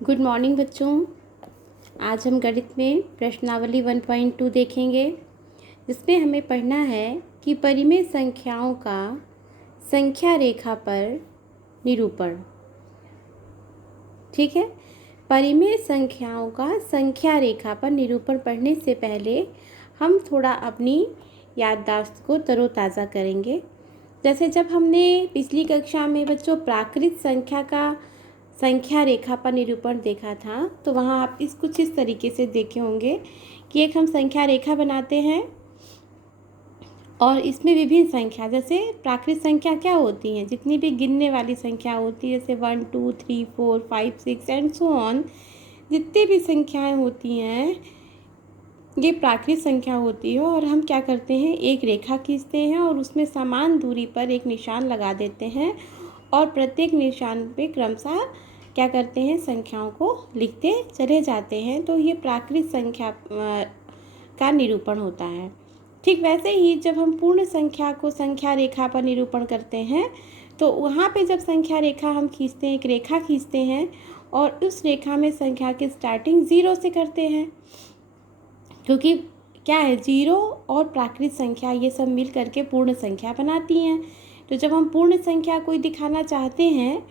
Good morning बच्चों। आज हम गणित में प्रश्नावली 1.2 देखेंगे, जिसमें हमें पढ़ना है कि परिमेय संख्याओं का संख्या रेखा पर निरूपण। ठीक है, परिमेय संख्याओं का संख्या रेखा पर निरूपण पढ़ने से पहले हम थोड़ा अपनी याददाश्त को तरोताज़ा करेंगे। जैसे जब हमने पिछली कक्षा में बच्चों प्राकृत संख्या का संख्या रेखा पर निरूपण देखा था, तो वहाँ आप कुछ इस तरीके से देखे होंगे कि एक हम संख्या रेखा बनाते हैं और इसमें विभिन्न संख्या, जैसे प्राकृत संख्या क्या होती हैं, जितनी भी गिनने वाली संख्या होती है, जैसे 1 2 3 4 5 6 एंड सो ऑन, जितनी भी संख्याएं होती हैं ये प्राकृत संख्या होती है। और हम क्या करते हैं, एक रेखा खींचते हैं और उसमें समान दूरी पर एक निशान लगा देते हैं और प्रत्येक निशान पे क्रमशः क्या करते हैं, संख्याओं को लिखते चले जाते हैं। तो ये प्राकृत संख्या का निरूपण होता है। ठीक वैसे ही जब हम पूर्ण संख्या को संख्या रेखा पर निरूपण करते हैं, तो वहाँ पे जब संख्या रेखा हम खींचते हैं, एक रेखा खींचते हैं और उस रेखा में संख्या की स्टार्टिंग 0 से करते हैं, क्योंकि क्या है, 0 और प्राकृत संख्या ये सब मिल करके पूर्ण संख्या बनाती हैं। तो जब हम पूर्ण संख्या कोई दिखाना चाहते हैं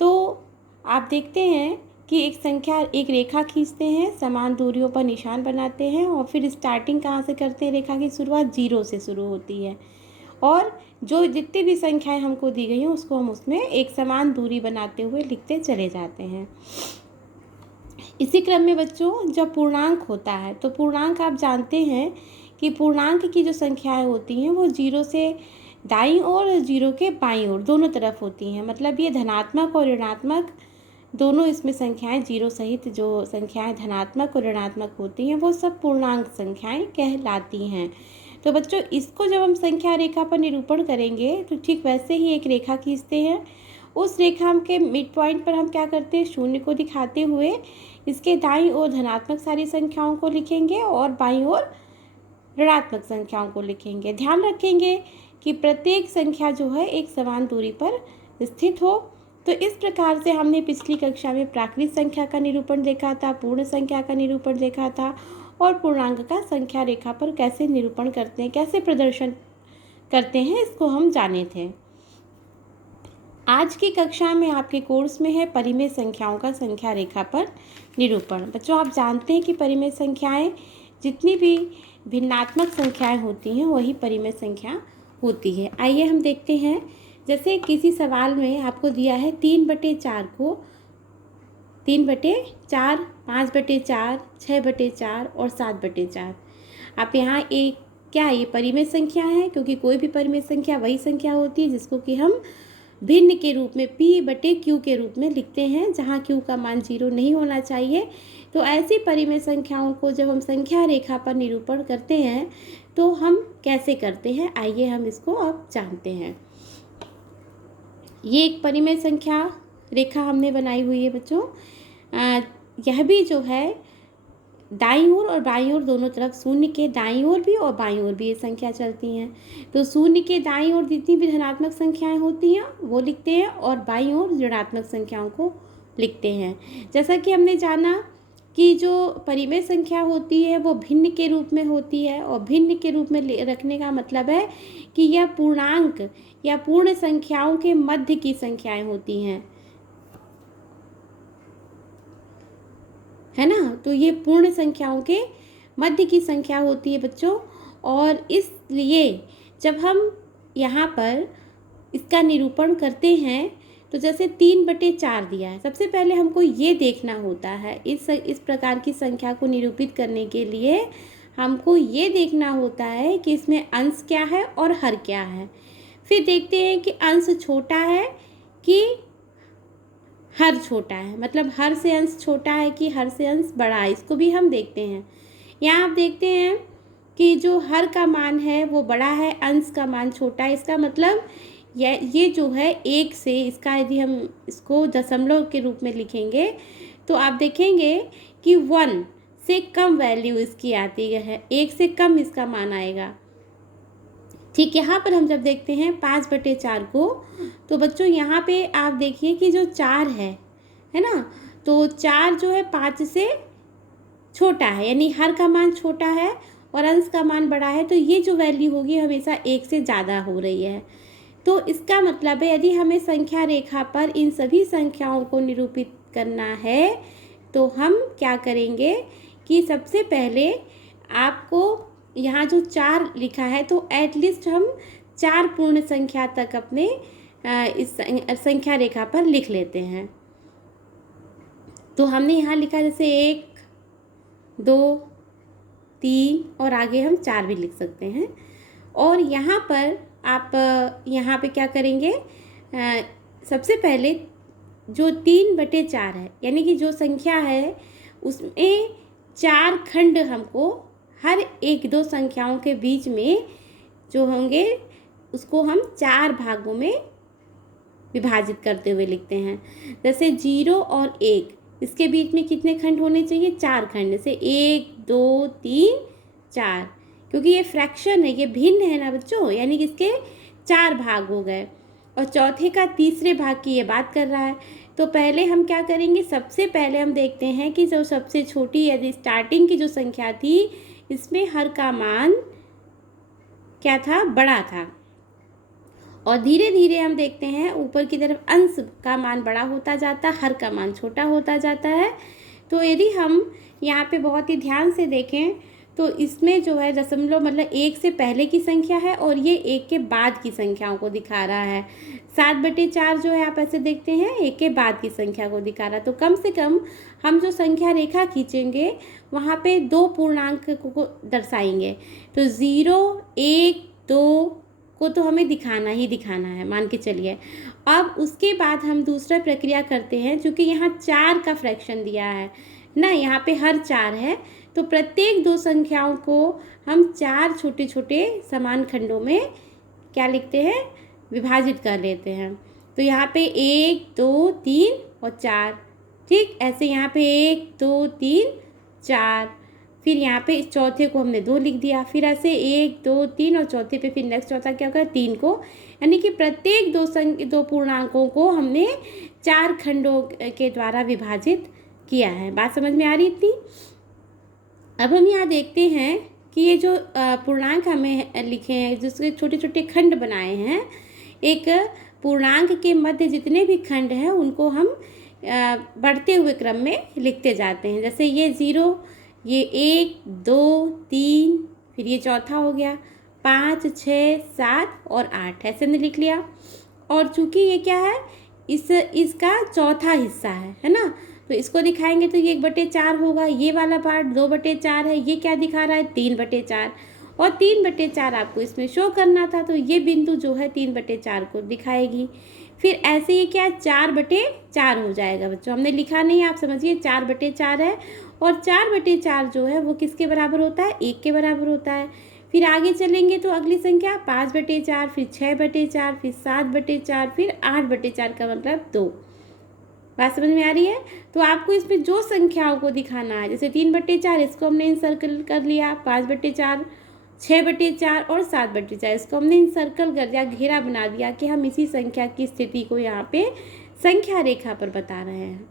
तो आप देखते हैं कि एक रेखा खींचते हैं, समान दूरियों पर निशान बनाते हैं और फिर स्टार्टिंग कहाँ से करते हैं, रेखा की शुरुआत 0 से शुरू होती है और जो जितनी भी संख्याएं हमको दी गई हैं उसको हम उसमें एक समान दूरी बनाते हुए लिखते चले जाते हैं। इसी क्रम में बच्चों जब पूर्णांक होता है, तो पूर्णांक आप जानते हैं कि पूर्णांक की जो संख्याएं होती हैं वो 0 से दाईं ओर और 0 के बाईं ओर दोनों तरफ होती हैं। मतलब ये धनात्मक और ऋणात्मक दोनों इसमें संख्याएं, 0 सहित जो संख्याएं धनात्मक और ऋणात्मक होती हैं वो सब पूर्णांक संख्याएं कहलाती हैं। तो बच्चों इसको जब हम संख्या रेखा पर निरूपण करेंगे तो ठीक वैसे ही एक रेखा खींचते हैं। उस रेखा के मिड पॉइंट पर हम क्या करते हैं, शून्य को दिखाते हुए इसके दाईं ओर धनात्मक सारी संख्याओं को लिखेंगे और बाईं ओर ऋणात्मक संख्याओं को लिखेंगे। ध्यान रखेंगे कि प्रत्येक संख्या जो है एक समान दूरी पर स्थित हो। तो इस प्रकार से हमने पिछली कक्षा में प्राकृत संख्या का निरूपण देखा था, पूर्ण संख्या का निरूपण देखा था और पूर्णांक का संख्या रेखा पर कैसे निरूपण करते हैं, कैसे प्रदर्शन करते हैं, इसको हम जाने थे। आज की कक्षा में आपके कोर्स में है परिमेय संख्याओं का संख्या रेखा पर निरूपण। बच्चों आप जानते हैं कि परिमेय संख्याएं जितनी भी भिन्नात्मक संख्याएं होती हैं वही परिमेय संख्या होती है। आइए हम देखते हैं, जैसे किसी सवाल में आपको दिया है 3/4 को 3/4, 5/4, 6/4 और 7/4। आप यहाँ एक क्या ये परिमेय संख्या है, क्योंकि कोई भी परिमेय संख्या वही संख्या होती है जिसको कि हम भिन्न के रूप में P/Q के रूप में लिखते हैं, जहाँ Q का मान 0 नहीं होना चाहिए। तो ऐसी परिमेय संख्याओं को जब हम संख्या रेखा पर निरूपण करते हैं तो हम कैसे करते हैं, आइए हम इसको अब जानते हैं। ये एक परिमेय संख्या रेखा हमने बनाई हुई है बच्चों। यह भी जो है दाईं ओर और बाईं ओर दोनों तरफ, शून्य के दाईं ओर भी और बाईं ओर भी ये संख्या चलती हैं। तो शून्य के दाईं ओर जितनी भी धनात्मक संख्याएं होती हैं वो लिखते हैं और बाईं ओर ऋणात्मक संख्याओं को लिखते हैं। जैसा कि हमने जाना कि जो परिमेय संख्या होती है वो भिन्न के रूप में होती है और भिन्न के रूप में रखने का मतलब है कि यह पूर्णांक या पूर्ण संख्याओं के मध्य की संख्याएं होती हैं, है ना। तो ये पूर्ण संख्याओं के मध्य की संख्या होती है बच्चों। और इसलिए जब हम यहाँ पर इसका निरूपण करते हैं तो जैसे 3/4 दिया है, सबसे पहले हमको ये देखना होता है, इस प्रकार की संख्या को निरूपित करने के लिए हमको ये देखना होता है कि इसमें अंश क्या है और हर क्या है। फिर देखते हैं कि अंश छोटा है कि हर छोटा है, मतलब हर से अंश छोटा है कि हर से अंश बड़ा है, इसको भी हम देखते हैं। यहाँ आप देखते हैं कि जो हर का मान है वो बड़ा है, अंश का मान छोटा है। इसका मतलब ये जो है 1 से, इसका यदि हम इसको दशमलव के रूप में लिखेंगे तो आप देखेंगे कि 1 से कम वैल्यू इसकी आती है, 1 से कम इसका मान आएगा। ठीक, यहाँ पर हम जब देखते हैं 5/4 को, तो बच्चों यहाँ पे आप देखिए कि जो 4 है ना, तो 4 जो है 5 से छोटा है, यानी हर का मान छोटा है और अंश का मान बड़ा है, तो ये जो वैल्यू होगी हमेशा 1 से ज़्यादा हो रही है। तो इसका मतलब है यदि हमें संख्या रेखा पर इन सभी संख्याओं को निरूपित करना है तो हम क्या करेंगे कि सबसे पहले आपको यहाँ जो 4 लिखा है तो एटलीस्ट हम 4 पूर्ण संख्या तक अपने इस संख्या रेखा पर लिख लेते हैं। तो हमने यहाँ लिखा जैसे 1, 2, 3 और आगे हम 4 भी लिख सकते हैं। और यहाँ पर आप यहाँ पे क्या करेंगे, सबसे पहले जो 3/4 है, यानी कि जो संख्या है उसमें 4 खंड हमको हर 1-2 संख्याओं के बीच में जो होंगे उसको हम 4 भागों में विभाजित करते हुए लिखते हैं। जैसे 0 और 1, इसके बीच में कितने खंड होने चाहिए? 4 खंड। जैसे 1, 2, 3, 4, क्योंकि ये फ्रैक्शन है, ये भिन्न है ना बच्चों, यानी कि इसके 4 भाग हो गए। और चौथे का तीसरे भाग की ये बात कर रहा है। तो पहले हम क्या करेंगे, सबसे पहले हम देखते हैं कि जो सबसे छोटी यदि स्टार्टिंग की जो संख्या थी इसमें हर का मान क्या था? बड़ा था। और धीरे धीरे हम देखते हैं ऊपर की तरफ अंश का मान बड़ा होता जाता, हर का मान छोटा होता जाता है। तो यदि हम यहाँ पे बहुत ही ध्यान से देखें तो इसमें जो है दशमलव मतलब 1 से पहले की संख्या है और ये 1 के बाद की संख्याओं को दिखा रहा है। 7/4 जो है आप ऐसे देखते हैं 1 के बाद की संख्या को दिखा रहा है। तो कम से कम हम जो संख्या रेखा खींचेंगे वहाँ पे 2 पूर्णांक को दर्शाएंगे। तो 0, 1, 2 को तो हमें दिखाना ही दिखाना है, मान के चलिए। अब उसके बाद हम दूसरा प्रक्रिया करते हैं, चूँकि यहाँ 4 का फ्रैक्शन दिया है ना, यहाँ पे हर 4 है, तो प्रत्येक 2 संख्याओं को हम 4 छोटे छोटे समान खंडों में क्या लिखते हैं? विभाजित कर लेते हैं। तो यहाँ पे 1, 2, 3 और 4, ठीक। ऐसे यहाँ पे 1, 2, 3, 4, फिर यहाँ पे इस चौथे को हमने 2 लिख दिया, फिर ऐसे 1, 2, 3 और चौथे पे फिर नेक्स्ट चौथा क्या होगा? 3 को, यानी कि प्रत्येक 2 पूर्णांकों को हमने 4 खंडों के द्वारा विभाजित किया है। बात समझ में आ रही थी? अब हम यहाँ देखते हैं कि ये जो पूर्णांक हमें लिखे हैं, जिसके छोटे छोटे खंड बनाए हैं, एक पूर्णांक के मध्य जितने भी खंड हैं उनको हम बढ़ते हुए क्रम में लिखते जाते हैं। जैसे ये 0, ये 1, 2, 3, फिर ये चौथा हो गया, 5, 6, 7 और 8, ऐसे हमने लिख लिया। और चूंकि ये क्या है, इसका चौथा हिस्सा है ना, तो इसको दिखाएंगे तो ये 1/4 होगा। ये वाला पार्ट 2/4 है, ये क्या दिखा रहा है? 3/4। और 3/4 आपको इसमें शो करना था, तो ये बिंदु जो है 3/4 को दिखाएगी। फिर ऐसे ही क्या 4/4 हो जाएगा बच्चों, हमने लिखा नहीं है, आप समझिए 4/4 है। और 4/4 जो है वो किसके बराबर होता है? 1 के बराबर होता है। फिर आगे चलेंगे तो अगली संख्या 5/4, फिर 6/4, फिर 7/4, फिर 8/4 का मतलब 2। बात समझ में आ रही है? तो आपको इसमें जो संख्याओं को दिखाना है, जैसे 3/4 इसको हमने इंसर्कल कर लिया, 5/4, 6/4 और 7/4 इसको हमने इंसर्कल कर दिया, घेरा बना दिया कि हम इसी संख्या की स्थिति को यहाँ पे संख्या रेखा पर बता रहे हैं।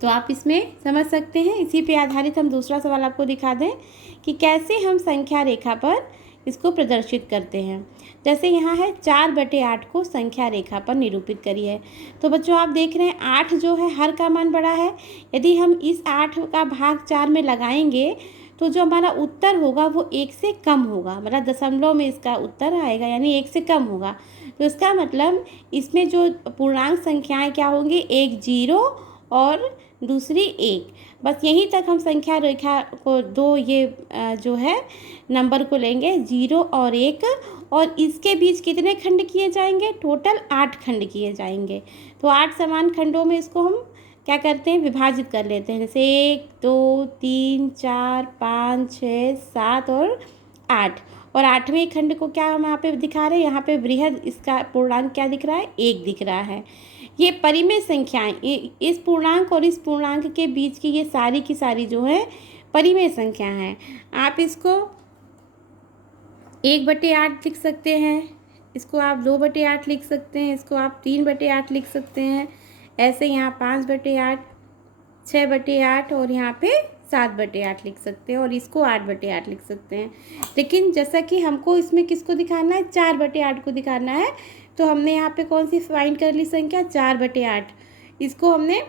तो आप इसमें समझ सकते हैं। इसी पे आधारित हम दूसरा सवाल आपको दिखा दें कि कैसे हम संख्या रेखा पर इसको प्रदर्शित करते हैं। जैसे यहाँ है 4/8 को संख्या रेखा पर निरूपित करिए। तो बच्चों आप देख रहे हैं 8 जो है हर का मान बड़ा है। यदि हम इस 8 का भाग 4 में लगाएंगे तो जो हमारा उत्तर होगा वो 1 से कम होगा, मतलब दशमलव में इसका उत्तर आएगा, यानी 1 से कम होगा। तो इसका मतलब इसमें जो पूर्णांक संख्याएं क्या होंगी? एक 0 और दूसरी 1। बस यहीं तक हम संख्या रेखा को 2 ये जो है नंबर को लेंगे 0 और 1, और इसके बीच कितने खंड किए जाएंगे? टोटल 8 खंड किए जाएंगे। तो 8 समान खंडों में इसको हम क्या करते हैं? विभाजित कर लेते हैं। जैसे 1, 2, 3, 4, 5, 6, 7 और 8। और 8वें खंड को क्या हम यहाँ पे दिखा रहे हैं? यहाँ पे बृहद इसका पूर्णांक क्या दिख रहा है? 1 दिख रहा है। ये परिमेय संख्याएं, इस पूर्णांक और इस पूर्णांक के बीच की ये सारी की सारी जो है परिमेय संख्या हैं। आप इसको 1/8 लिख सकते हैं, इसको आप 2/8 लिख सकते हैं, इसको आप 3/8 लिख सकते हैं। ऐसे यहाँ 5/8, 6/8 और यहाँ पे 7/8 लिख सकते हैं और इसको 8/8 लिख सकते हैं। लेकिन जैसा कि हमको इसमें किसको दिखाना है, 4/8 को दिखाना है, तो हमने यहाँ पे कौन सी फाइंड कर ली संख्या, 4/8। इसको हमने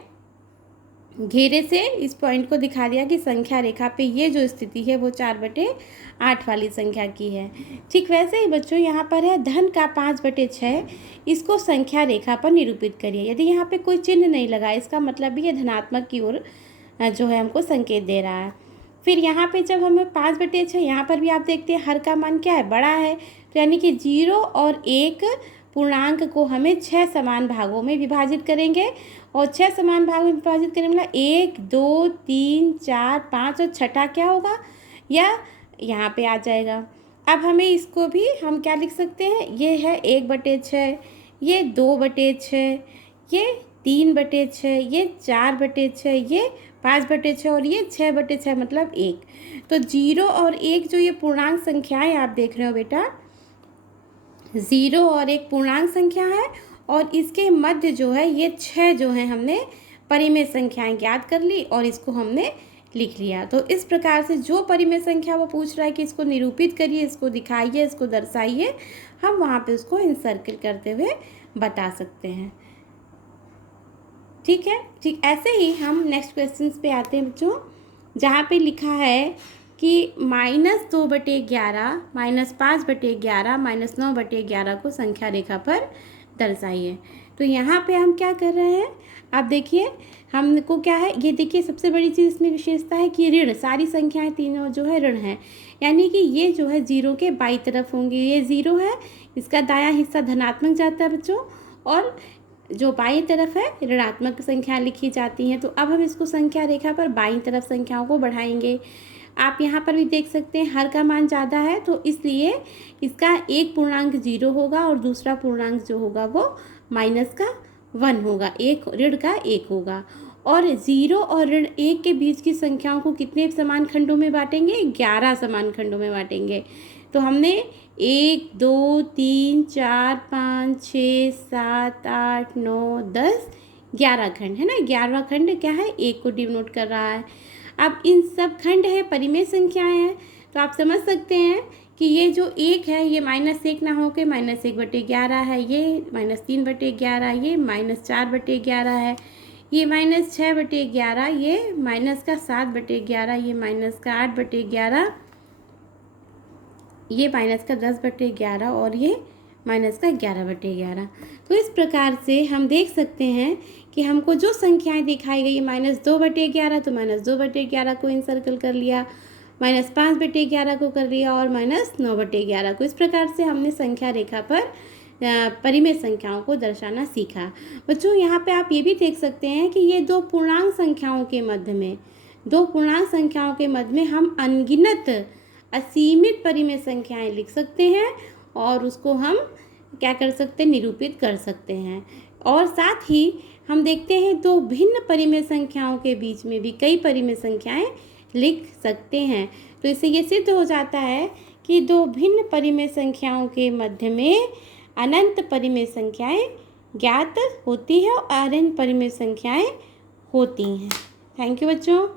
घेरे से इस पॉइंट को दिखा दिया कि संख्या रेखा पे ये जो स्थिति है वो 4/8 वाली संख्या की है। ठीक वैसे ही बच्चों यहाँ पर है धन का 5/6, इसको संख्या रेखा पर निरूपित करिए। यदि यहाँ पे कोई चिन्ह नहीं लगा, इसका मतलब भी ये धनात्मक की ओर जो है हमको संकेत दे रहा है। फिर यहाँ पे जब हमें 5/6, यहाँ पर भी आप देखते हैं हर का मान क्या है, बड़ा है, तो यानी कि 0 और 1 पूर्णांक को हमें 6 समान भागों में विभाजित करेंगे और 6 समान भागों में विभाजित करेंगे मतलब 1 2 3 4 5 और छठा क्या होगा, या यहाँ पे आ जाएगा। अब हमें इसको भी हम क्या लिख सकते हैं, ये है 1/6, ये 2/6, ये 3/6, ये 4/6, ये 5/6 और ये 6/6 मतलब 1। तो 0 और 1 जो ये पूर्णांक संख्याएं आप देख रहे हो बेटा, 0 और 1 पूर्णांक संख्या है और इसके मध्य जो है ये 6 जो है हमने परिमेय संख्याएं ज्ञात कर ली और इसको हमने लिख लिया। तो इस प्रकार से जो परिमेय संख्या वो पूछ रहा है कि इसको निरूपित करिए, इसको दिखाइए, इसको दर्शाइए, हम वहाँ पे उसको इंसर्कल करते हुए बता सकते हैं। ठीक है, ठीक ऐसे ही हम नेक्स्ट क्वेश्चन पे आते हैं बच्चों, जहाँ पे लिखा है कि -2/11, -5/11, -9/11 को संख्या रेखा पर दर्शाइए। तो यहाँ पे हम क्या कर रहे हैं, आप देखिए हमको क्या है, ये देखिए सबसे बड़ी चीज़ इसमें विशेषता है कि ऋण, सारी संख्याएं तीनों जो है ऋण है, यानी कि ये जो है 0 के बाई तरफ होंगी। ये 0 है, इसका दायां हिस्सा धनात्मक जाता है बच्चों, और जो बाईं तरफ है ऋणात्मक संख्या लिखी जाती हैं। तो अब हम इसको संख्या रेखा पर बाईं तरफ संख्याओं को बढ़ाएंगे। आप यहाँ पर भी देख सकते हैं हर का मान ज़्यादा है, तो इसलिए इसका एक पूर्णांक 0 होगा और दूसरा पूर्णांक जो होगा वो -1 होगा, एक ऋण का 1 होगा। और 0 और ऋण 1 के बीच की संख्याओं को कितने समान खंडों में बांटेंगे, 11 समान खंडों में बांटेंगे। तो हमने 1 2 3 4 5 6 7 8 9 10 11 खंड है ना, 11वां खंड क्या है, 1 को डिनोट कर रहा है। अब इन सब खंड है परिमेय संख्याएं हैं, तो आप समझ सकते हैं कि ये जो 1 है ये -1 ना होकर -1/11 है, ये -3/11, ये -4/11 है, ये -6/11, ये -7/11, ये -8/11, ये -10/11 और ये -11/11। तो इस प्रकार से हम देख सकते हैं कि हमको जो संख्याएं दिखाई गई, -2/11 तो -2/11 को इंसर्कल कर लिया, -5/11 को कर लिया और -9/11 को। इस प्रकार से हमने संख्या रेखा पर परिमेय संख्याओं को दर्शाना सीखा। बच्चों यहाँ पे आप ये भी देख सकते हैं कि ये दो पूर्णांक संख्याओं के मध्य में हम अनगिनत असीमित परिमेय संख्याएं लिख सकते हैं और उसको हम क्या कर सकते हैं, निरूपित कर सकते हैं। और साथ ही हम देखते हैं दो भिन्न परिमेय संख्याओं के बीच में भी कई परिमेय संख्याएं लिख सकते हैं। तो इससे ये सिद्ध हो जाता है कि दो भिन्न परिमेय संख्याओं के मध्य में अनंत परिमेय संख्याएं ज्ञात होती है और अनंत परिमेय संख्याएं होती हैं। थैंक यू बच्चों।